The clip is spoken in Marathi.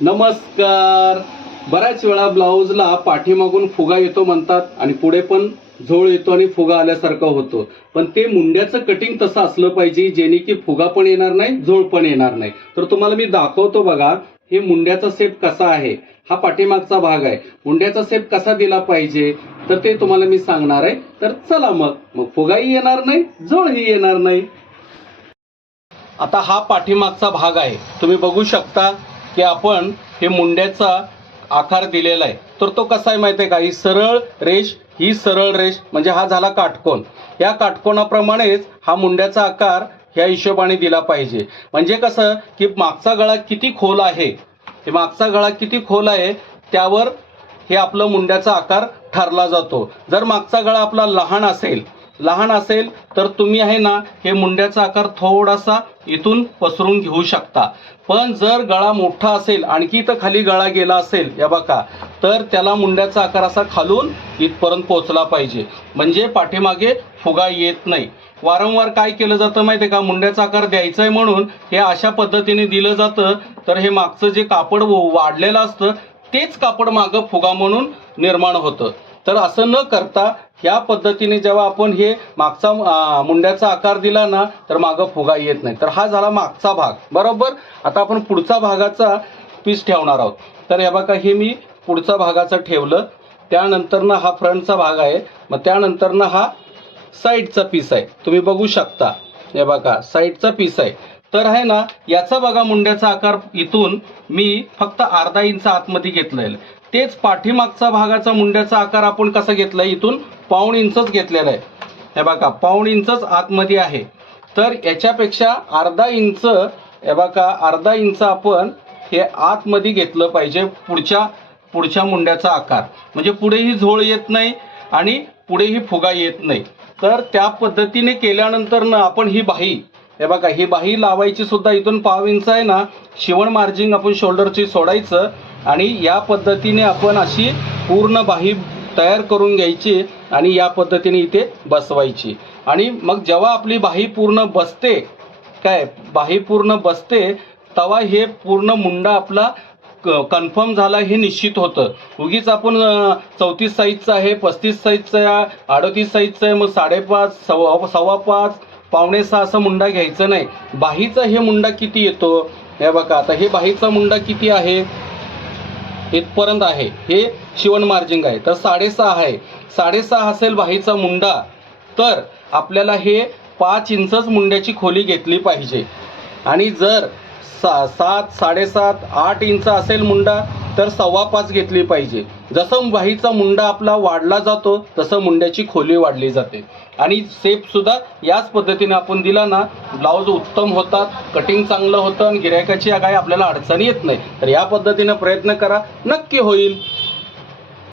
नमस्कार. बऱ्याच वेळा ब्लाऊजला पाठीमागून फुगा येतो म्हणतात आणि पुढे पण झोळ येतो आणि फुगा आल्यासारखं होतो. पण ते मुंड्याचं कटिंग तसं असलं पाहिजे जेणे की फुगा पण येणार नाही, झोळ पण येणार नाही. तर तुम्हाला मी दाखवतो बघा, हे मुंड्याचा शेप कसा आहे. हा पाठीमागचा भाग आहे. मुंड्याचा शेप कसा दिला पाहिजे तर ते तुम्हाला मी सांगणार आहे. तर चला मग फुगाही येणार नाही, झोळही येणार नाही. आता हा पाठीमागचा भाग आहे. तुम्ही बघू शकता की आपण हे मुंड्याचा आकार दिलेला आहे. तर तो कसा आहे माहिती आहे का, ही सरळ रेष, ही सरळ रेष म्हणजे हा झाला काटकोन. या काटकोनाप्रमाणेच हा मुंड्याचा आकार ह्या हिशोबाने दिला पाहिजे. म्हणजे कसं की मागचा गळा किती खोल आहे, हे मागचा गळा किती खोल आहे त्यावर हे आपलं मुंड्याचा आकार ठरला जातो. जर मागचा गळा आपला लहान असेल तर तुम्ही आहे ना हे मुंड्याचा आकार थोडासा इथून पसरून घेऊ शकता. पण जर गळा मोठा असेल, आणखी इथं खाली गळा गेला असेल या बघा, तर त्याला मुंड्याचा आकार असा खालून इथपर्यंत पोहोचला पाहिजे, म्हणजे पाठीमागे फुगा येत नाही. वारंवार काय केलं जातं माहिती आहे का, मुंड्याचा आकार द्यायचा आहे म्हणून हे अशा पद्धतीने दिलं जातं. तर हे मागचं जे कापड वाढलेलं असतं तेच कापड मागं फुगा म्हणून निर्माण होतं. तर असं न करता या पद्धतीने जेव्हा आपण हे मागचा मुंड्याचा आकार दिला ना तर मागं फुगा येत नाही. तर हा झाला मागचा भाग, बरोबर. आता आपण पुढचा भागाचा पीस ठेवणार आहोत. तर हे बघा, हे मी पुढचा भागाचं ठेवलं. त्यानंतर ना हा फ्रंटचा भाग आहे, मग त्यानंतर ना हा साईडचा पीस आहे. तुम्ही बघू शकता, हे बघा साईडचा पीस आहे. तर आहे ना याचा बघा मुंड्याचा आकार इथून मी फक्त अर्धा इंच आतमध्ये घेतलेला आहे. तेच पाठीमागचा भागाचा मुंड्याचा आकार आपण कसा घेतलाय, इथून पाऊण इंचच घेतलेला आहे. हे बघा पाऊण इंचच आतमध्ये आहे. तर याच्यापेक्षा अर्धा इंच, हे बघा अर्धा इंच आपण हे आतमध्ये घेतलं पाहिजे पुढच्या मुंड्याचा आकार. म्हणजे पुढेही झोळ येत नाही आणि पुढेही फुगा येत नाही. तर त्या पद्धतीने केल्यानंतर ना आपण ही बाही, हे बघा ही बाही लावायची सुद्धा इथून पाव इंच आहे ना शिवण मार्जिन आपण शोल्डरची सोडायचं आणि या पद्धतीने आपण अशी पूर्ण बाही तयार करून घ्यायची आणि या पद्धतीने इथे बसवायची. आणि मग जेव्हा आपली बाही पूर्ण बसते, बाही पूर्ण बसते तेव्हा हे पूर्ण मुंडा आपला कन्फर्म झाला हे निश्चित होतं. उगीच आपण 34 साईजचा आहे, 35 साईजचा आहे, 38 साईजचा आहे, मग 5.5, 5.25, 5.6 असं मुंडा घ्यायचं नाही. बाहीचा हे मुंडा किती येतो, हे बघा. आता हे बाहीचा मुंडा किती आहे, इथपर्यंत आहे, हे शिवण मार्जिंग आहे. तर 6.5 आहे. 6.5 असेल बाहीचा मुंडा, तर आपल्याला हे 5 इंचच मुंड्याची खोली घेतली पाहिजे. आणि जर 7, 7.5, 8 इंच असेल मुंडा तर 5.25 घेतली पाहिजे. जसं बाहीचा मुंडा आपला वाढला जातो तसं मुंड्याची खोली वाढली जाते. आणि शेपसुद्धा याच पद्धतीने आपण दिला ना, ब्लाऊज उत्तम होतात, कटिंग चांगलं होतं आणि गिऱ्हाईकाची काय आपल्याला अडचणी येत नाही. तर या पद्धतीने प्रयत्न करा, नक्की होईल.